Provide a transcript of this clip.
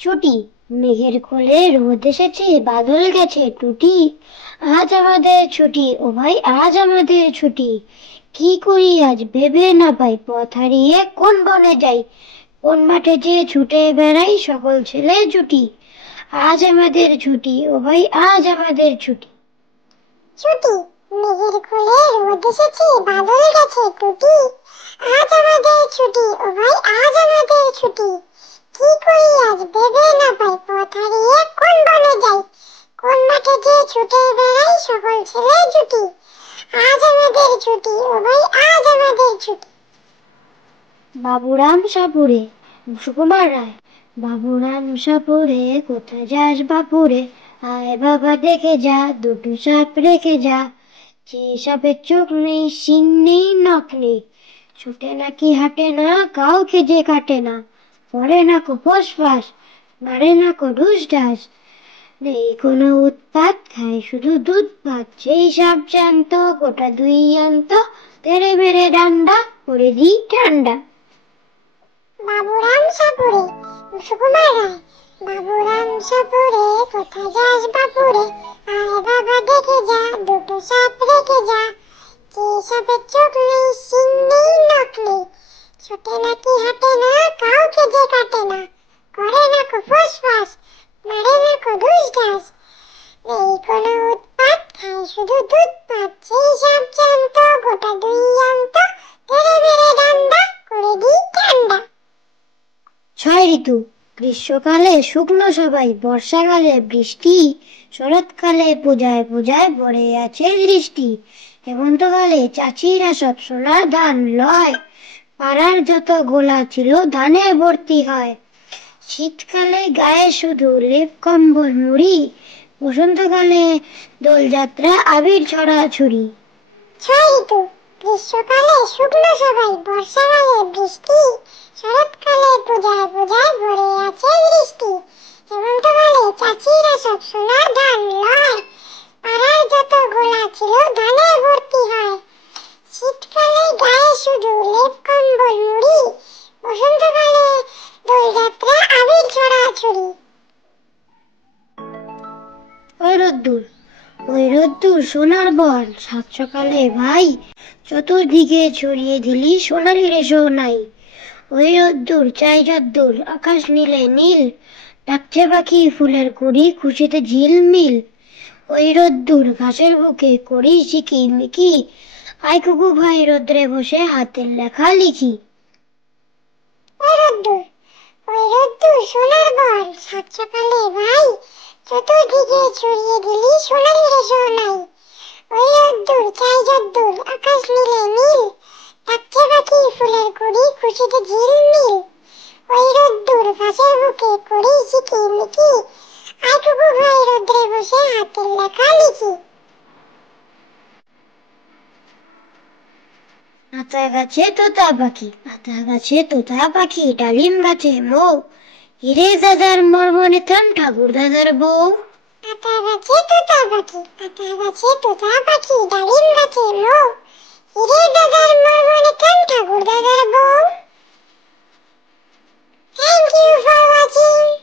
ছুটি। মেঘের কোলে রোদ এসেছে, বাদল গেছে টুটি। আজ আমাদের ছুটি, ও ভাই আজ আমাদের ছুটি। কি করি আজ ভেবে না পাই, পথ হারিয়ে কোন বনে যাই, কোন মাঠে যে ছুটে বেড়াই সকল ছেলে জুটি। আজ আমাদের ছুটি, ও ভাই আজ আমাদের ছুটি। ছুটি। মেঘের কোলে রোদ এসেছে, বাদল গেছে টুটি। আজ আমাদের ছুটি, ও ভাই আজ আমাদের ছুটি। কি করি আজ ভেবে না পাই, পথ হারিয়ে কোন বনে যাই, কোন মাঠে যে ছুটে বেড়াই সকল ছেলে জুটি। আজ আমাদের ছুটি, ও ভাই আজ আমাদের ছুটি। বাবুরাম সাপুরে, সুকুমার রায়। বাবুরাম সাপুরে, কোথায় যাস বাপুরে? আয় বাবা দেখে যা, দুটো সাপ রেখে যা। যে সাপের চোখ নেই, শিং নেই, নখ নেই, ছুটে নাকি হাঁটে না, কাউকে যে কাটে না, পড়ে না কো ফোস ফাস, মারে না কো ঢুস ঢাস। নেই কোনো উৎপাত, খায় শুধু দুধ ভাত। সেই সাপ জ্যান্ত, গোটা দুই আন্ত, তেড়ে মেরে ডান্ডা করে দিই ঠান্ডা। বাবুরাম সাপুরে, সুকুমার রায়। বাবুরাম সাপুরে, কোথায় যাস বাপুরে? আয় বাবা দেখে যা, দুটো সাপ রেখে যা। যে সাপের চোখ নেই, শিং নেই, নখ নেই, ছোটে নাকি হাঁটে না, কাউকে যে কাটে না, করে না কো ফোস ফাস, মারে না কো ঢুস ঢাস। নেই কোনো উৎপাত, খায় শুধু দুধ ভাত। সেই সাপ জ্যান্ত, গোটা দুই আন্ত, তেড়ে মেরে ডান্ডা করে দিই ঠান্ডা। ছয় ঋতু। গ্রীষ্মকালে শুকনো সবাই, বর্ষাকালে বৃষ্টি, শরৎকালে পূজায় পূজায় ভরে আছে দৃষ্টি। হেমন্তকালে চাচিরা সব সোনার ধান লয়, পাড়ার যত গোলা ছিল ধানে ভর্তি হয়। শীতকালে গায়ে শুধু লেপ কম্বল মুড়ি, বসন্তকালে দোলযাত্রা আবির ছড়াছুড়ি। ছয় ঋতু। গ্রীষ্মকালে শুকনো সবাই, বর্ষাকালে বৃষ্টি, শরৎকালে পূজায় পূজায় ভরে আছে দৃষ্টি। হেমন্তকালে চাচিরা সব সোনার ধান লয়, পাড়ার যত গোলা ছিল ধানে ভর্তি হয়। শীতকালে গায়ে শুধু লেপ কম্বল মুড়ি, বসন্তকালে দোলযাত্রা আবির ছড়াছড়ি। ওই রোদ্দুর, ওই রোদ্দুর সোনার বল, সাত সকালে ভাই চতুর্দিকে ছড়িয়ে দিলি সোনালি রেশো নাই। ওই রোদ্দুর চাই যদ্দুর, আকাশ নীলে নীল, ডাকছে পাখি ফুলের কুড়ি, খুশিতে ঝিলমিল। ওই রোদ্দুর ঘাসের বুকে করি শিকি মিকি, আয় কুকু ভাই রোদ্রে বসে হাতের লেখা লিখি। ওই রোদ্দুর, ওই রোদ্দুর সোনার বল, সাত সকালে ভাই চতুর্দিকে ছড়িয়ে দিলি সোনালি রেশো নাই। ওই রোদ্দুর চাই যদ্দুর, আকাশ নীলে নীল, ডাকছে পাখি ফুলের কুড়ি, খুশিতে ঝিলমিল। ওই রোদ্দুর ঘাসের বুকে করি শিকি মিকি, আয় কুকু ভাই রোদ্রে বসে হাতের লেখা লিখি। আতা গাছে তোতা পাখি, আতা গাছে তোতা পাখি, ডালিম গাছে মৌ, হিরে দাদার মর্মনে থাম ঠাকুর দাদার বউ। আতা গাছে তোতা পাখি, আতা গাছে তোতা পাখি, ডালিম গাছে মৌ, হিরে দাদার মর্মনে থাম ঠাকুর দাদার বউ। Thank you for watching.